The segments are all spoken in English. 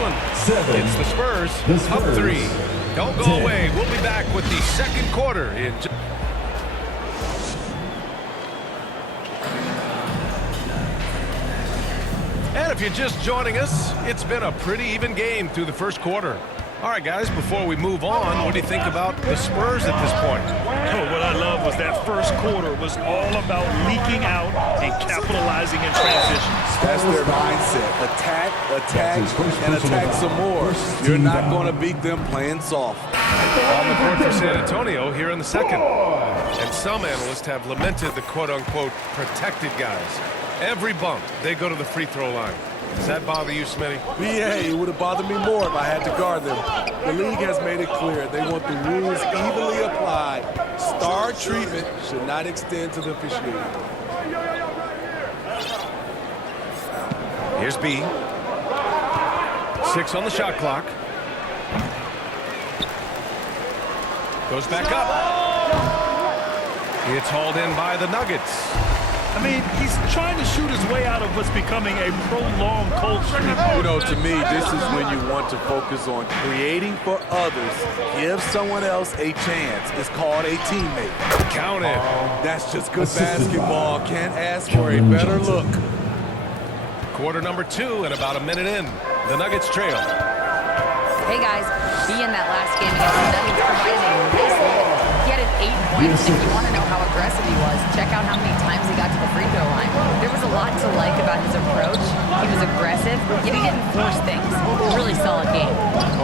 one. 7. It's the Spurs, up 3. Don't go 10. away. We'll be back with the second quarter in. And if you're just joining us, it's been a pretty even game through the first quarter. All right, guys, before we move on, what do you think about the Spurs at this point? Oh, what I love was that first quarter was all about leaking out and capitalizing in transition. That's their mindset. Attack, attack, and attack some more. You're not going to beat them playing soft. On the court for San Antonio here in the second. And some analysts have lamented the quote-unquote protected guys. Every bump, they go to the free throw line. Does that bother you, Smitty? It would have bothered me more if I had to guard them. The league has made it clear they want the rules evenly applied. Star treatment should not extend to the officiating. Here's B. 6 on the shot clock. Goes back up. It's hauled in by the Nuggets. I mean, he's trying to shoot his way out of what's becoming a prolonged cold streak. You know, to me, this is when you want to focus on creating for others. Give someone else a chance. It's called a teammate. Count it. That's just good basketball. Can't ask for a better look. Quarter number 2 and about a minute in. The Nuggets trail. Hey, guys. He in that last game against the Nuggets provided a nice look. He had 8 points, and if you want to know how aggressive he was, check out how many times he got to the free throw line. There was a lot to like about his approach. He was aggressive, yet he didn't force things. Really solid game.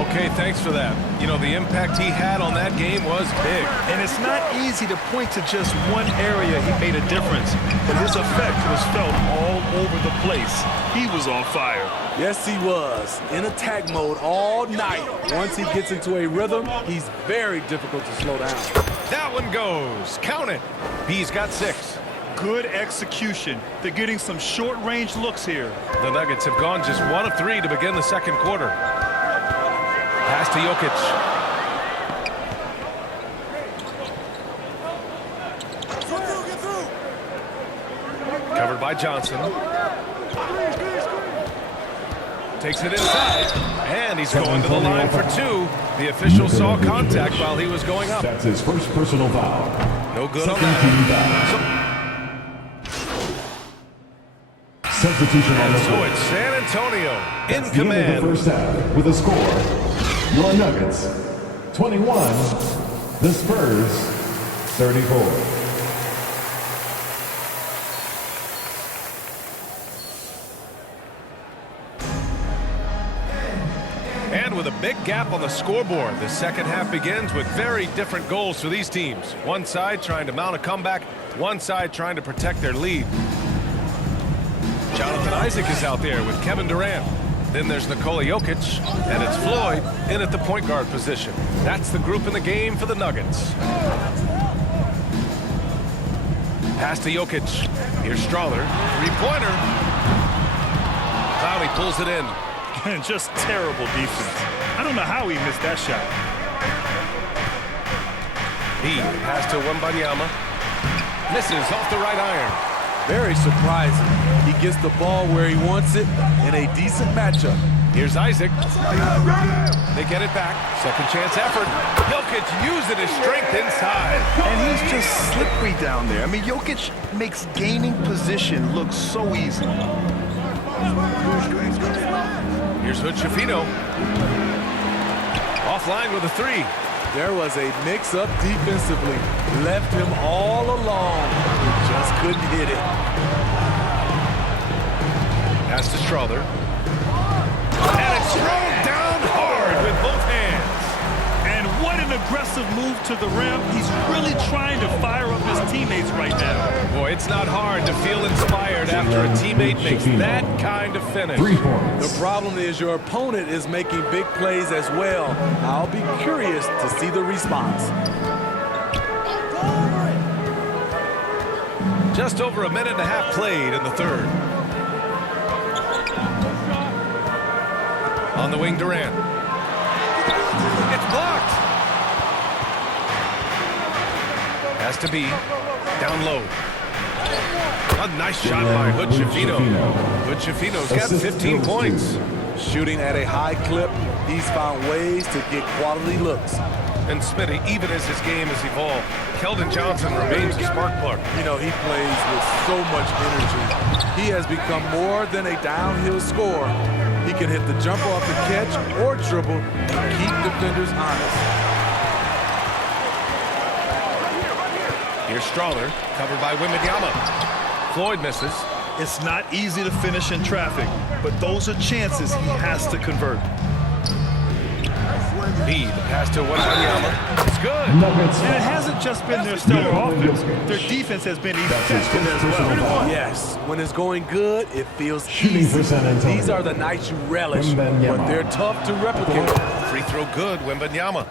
Okay, thanks for that. You know, the impact he had on that game was big. And it's not easy to point to just one area he made a difference, but his effect was felt all over the place. He was on fire. Yes, he was. In attack mode all night. Once he gets into a rhythm, he's very difficult to slow down. That one goes. Count it. B's got 6. Good execution. They're getting some short-range looks here. The Nuggets have gone just 1 of 3 to begin the second quarter. Pass to Jokic. Covered by Johnson. Takes it inside, and he's going to the line for 2. The official saw contact while he was going up. That's his first personal foul. No good on Second that. Substitution on the So floor. it's San Antonio in That's the end of command. the first half with a score. Your Nuggets 21, the Spurs 34. And with a big gap on the scoreboard, the second half begins with very different goals for these teams. One side trying to mount a comeback, one side trying to protect their lead. Jonathan Isaac is out there with Kevin Durant. Then there's Nikola Jokic, and it's Floyd in at the point guard position. That's the group in the game for the Nuggets. Pass to Jokic. Here's Strawler. Three-pointer. Clowney pulls it in. And just terrible defense. I don't know how he missed that shot. He pass to Wembanyama. Misses off the right iron. Very surprising. He gets the ball where he wants it in a decent matchup. Here's Isaac. They get it back. Second chance effort. Jokic using his strength inside. And he's just slippery down there. I mean, Jokic makes gaining position look so easy. Here's Hood Schifino. Offline with a 3. There was a mix-up defensively. Left him all alone. He just couldn't hit it. Pass to Strawler. And it's thrown down hard with both hands. And what an aggressive move to the rim. He's really trying to fire up his teammates right now. Boy, it's not hard to feel inspired after a teammate makes that kind of finish. 3 points. The problem is your opponent is making big plays as well. I'll be curious to see the response. Just over a minute and a half played in the third. On the wing, Durant. It's blocked. Has to be down low. A nice shot by Hood Schifino. Hood Schifino's got 15 points. Shooting at a high clip, he's found ways to get quality looks. And Smitty, even as his game has evolved, Keldon Johnson remains a spark plug. You know, he plays with so much energy. He has become more than a downhill scorer. He can hit the jumper off the catch or dribble and keep defenders honest. Here's Strawler, covered by Wembanyama. Floyd misses. It's not easy to finish in traffic, but those are chances he has to convert. B, the pass to Wembanyama. It's good. Nuggets. And it hasn't just been their stellar offense. Their defense has been effective as well. Yes, when it's going good, it feels Shooting easy. for San Antonio. These are the nights you relish, Wembanyama. but they're tough to replicate. Free throw good, Wembanyama.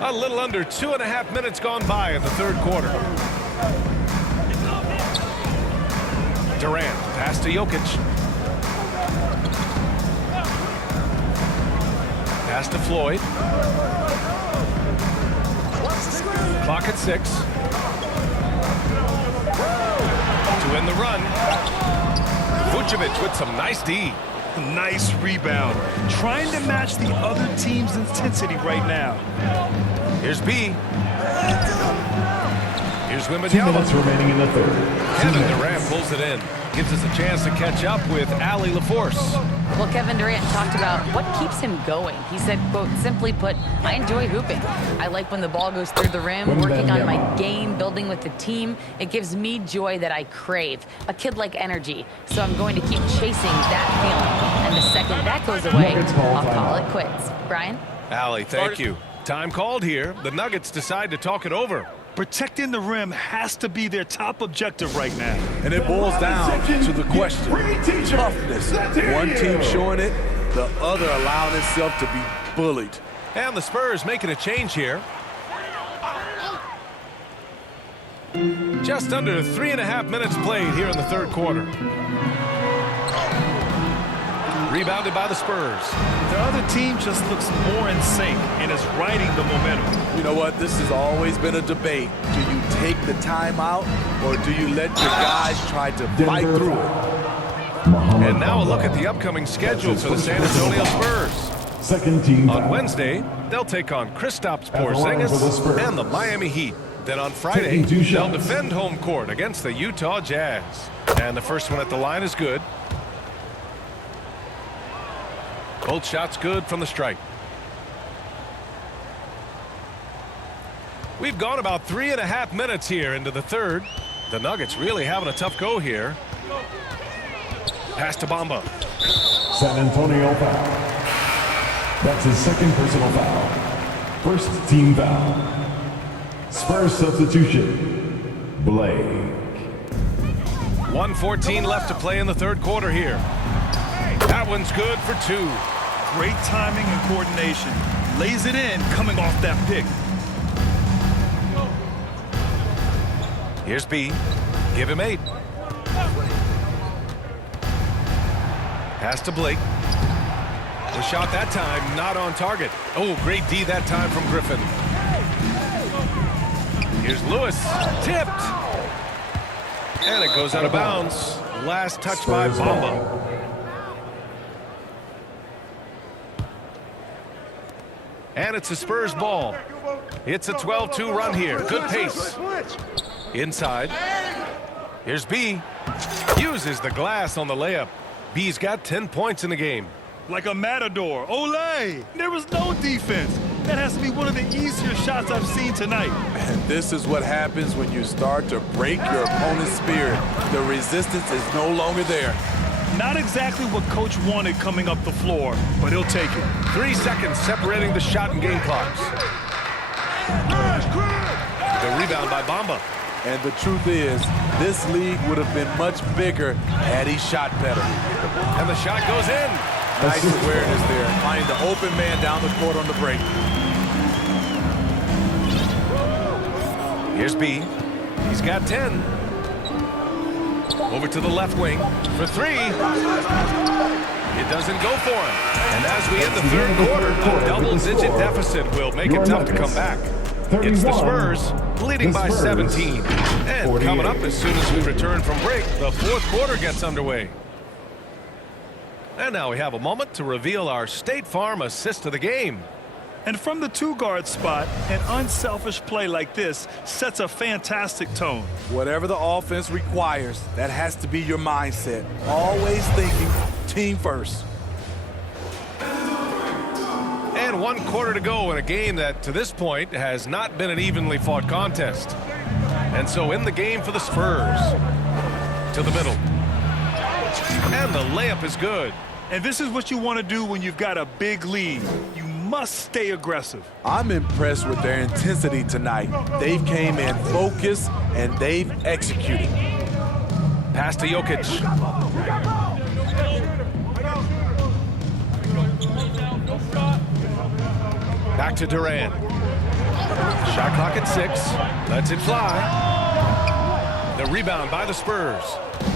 A little under 2.5 minutes gone by in the third quarter. Durant, pass to Jokic. Pass to Floyd. Clock at 6. To end the run. Vucevic with some nice D. Nice rebound. Trying to match the other team's intensity right now. Here's B. Here's 2 minutes Wembanyama. remaining in the third. Kevin Durant pulls it in. Gives us a chance to catch up with Allie LaForce. Well, Kevin Durant talked about what keeps him going. He said, quote, simply put, I enjoy hooping. I like when the ball goes through the rim, working on my game, building with the team. It gives me joy that I crave. A kid-like energy. So I'm going to keep chasing that feeling. And the second that goes away, I'll call it quits. Brian? Allie, thank you. Time called here. The Nuggets decide to talk it over. Protecting the rim has to be their top objective right now. And it boils down to the question, toughness. One team showing it, the other allowing itself to be bullied. And the Spurs making a change here. Just under 3.5 minutes played here in the third quarter. Rebounded by the Spurs. The other team just looks more in sync and is riding the momentum. You know what? This has always been a debate. Do you take the timeout or do you let your guys try to fight through it? And now a look at the upcoming schedule for the San Antonio Spurs. Second team On foul. Wednesday, they'll take on Kristaps At the line for the Spurs. Porzingis and the Miami Heat. Then on Friday, Taking 2 they'll shots. defend home court against the Utah Jazz. And the first one at the line is good. Both shots good from the stripe. We've gone about 3.5 minutes here into the third. The Nuggets really having a tough go here. Pass to Bamba. San Antonio foul. That's his second personal foul. First team foul. Spurs substitution. Blake. 1:14 left to play in the third quarter here. That one's good for 2. Great timing and coordination. Lays it in coming off that pick. Here's B. Give him 8. Pass to Blake. The shot that time not on target. Oh, great D that time from Griffin. Here's Lewis. Tipped. And it goes out of bounds. Last touch by Bamba. And it's a Spurs ball. It's a 12-2 run here. Good pace. Inside. Here's B. Uses the glass on the layup. B's got 10 points in the game. Like a matador. Olay! There was no defense. That has to be one of the easier shots I've seen tonight. And this is what happens when you start to break your opponent's spirit. The resistance is no longer there. Not exactly what Coach wanted coming up the floor, but he'll take it. 3 seconds separating the shot and game clocks. The rebound by Bamba. And the truth is, this league would have been much bigger had he shot better. And the shot goes in. Nice awareness there, finding the open man down the court on the break. Here's B. He's got 10. Over to the left wing for 3. It doesn't go for him. And as we end the third quarter, a double-digit deficit will make it tough to come back. It's the Spurs leading by Spurs, 17. And 48. coming up as soon as we return from break, the fourth quarter gets underway. And now we have a moment to reveal our State Farm assist of the game. And from the two-guard spot, an unselfish play like this sets a fantastic tone. Whatever the offense requires, that has to be your mindset. Always thinking team first. And 1 quarter to go in a game that, to this point, has not been an evenly fought contest. And so in the game for the Spurs. To the middle. And the layup is good. And this is what you want to do when you've got a big lead. You must stay aggressive. I'm impressed with their intensity tonight. They've came in focused and they've executed. Pass to Jokic. Back to Durant. Shot clock at 6. Lets it fly. The rebound by the Spurs.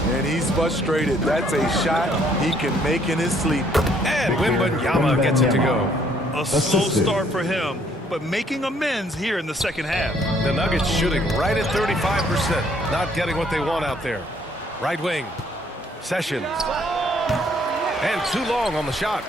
And he's frustrated. That's a shot he can make in his sleep. And Wembanyama gets it to go. A slow Assisted. start for him, but making amends here in the second half. The Nuggets shooting right at 35%. Not getting what they want out there. Right wing. Sessions. And too long on the shot.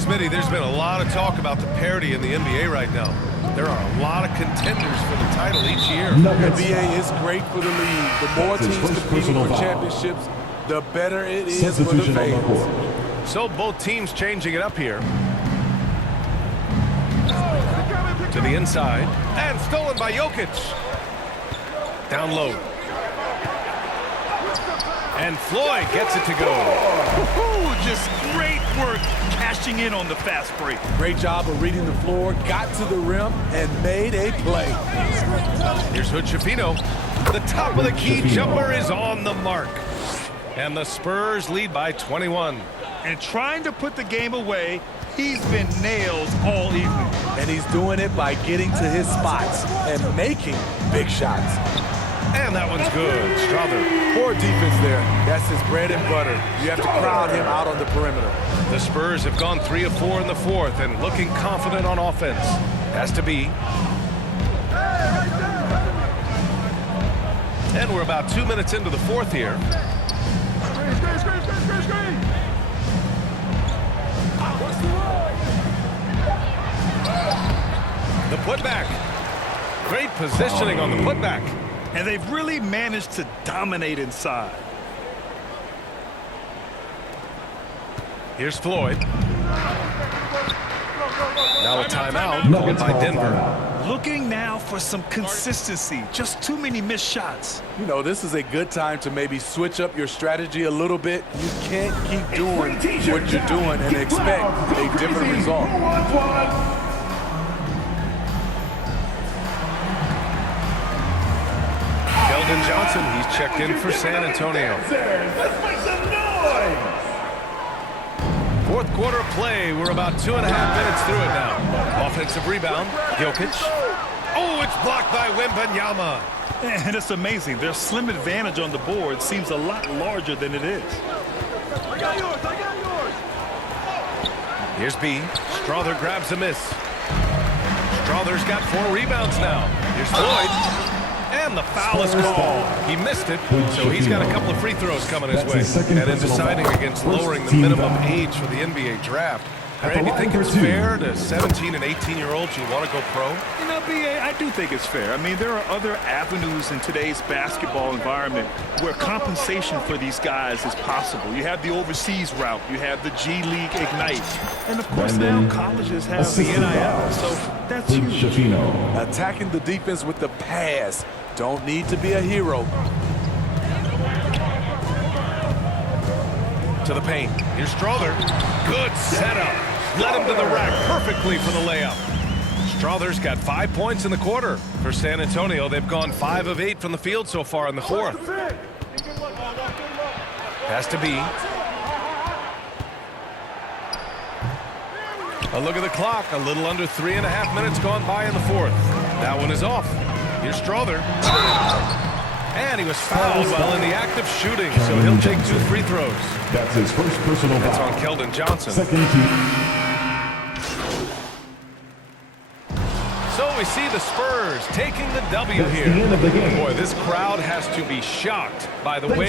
Smitty, there's been a lot of talk about the parity in the NBA right now. There are a lot of contenders for the title each year. Nuggets NBA is great for the league. The more That's his teams first competing personal for foul. championships, the better it is for the Substitution on the fans. court. So both teams changing it up here. To the inside. And stolen by Jokic. Down low. And Floyd gets it to go. Ooh, just great work cashing in on the fast break. Great job of reading the floor, got to the rim, and made a play. Here's Hood Schifino. The top of the key jumper is on the mark. And the Spurs lead by 21. And trying to put the game away, he's been nails all evening. And he's doing it by getting to his spots and making big shots. And that one's good. Strother. Poor defense there. That's his bread and butter. You have to crowd him out on the perimeter. The Spurs have gone 3 of 4 in the fourth and looking confident on offense. Has to be. And we're about 2 minutes into the fourth here. The putback. Great positioning on the putback. And they've really managed to dominate inside. Here's Floyd. Now a timeout called by Denver. Looking now for some consistency. Just too many missed shots. You know, this is a good time to maybe switch up your strategy a little bit. You can't keep doing what you're doing and expect a different result. Keldon Johnson, he's checked in for San Antonio. Let's make some noise! Fourth quarter of play. We're about 2.5 minutes through it now. Offensive rebound. Jokic. Oh, it's blocked by Wembanyama. And it's amazing. Their slim advantage on the board seems a lot larger than it is. I got yours. Here's B. Strother grabs a miss. Strother's got 4 rebounds now. Here's Floyd. And the foul is called. He missed it, so he's got a couple of free throws coming his way. And in deciding against lowering the minimum age for the NBA draft, Greg, you think it's fair to 17 and 18-year-olds who want to go pro? You know, B.A., I do think it's fair. I mean, there are other avenues in today's basketball environment where compensation for these guys is possible. You have the overseas route. You have the G League Ignite. And, of course, now colleges have the NIL. So that's huge. Schifino. Attacking the defense with the pass. Don't need to be a hero. To the paint. Here's Strother. Good setup. Led him to the rack perfectly for the layup. Strother's got 5 points in the quarter. For San Antonio, they've gone 5 of 8 from the field so far in the fourth. Has to be. A look at the clock. A little under 3.5 minutes gone by in the fourth. That one is off. Here's Strother. And he was fouled while in the act of shooting, so he'll take 2 free throws. That's his first personal That's foul. on Keldon Johnson. Second team. we see the Spurs taking the W That's here. the end of the game. Boy, this crowd has to be shocked by the way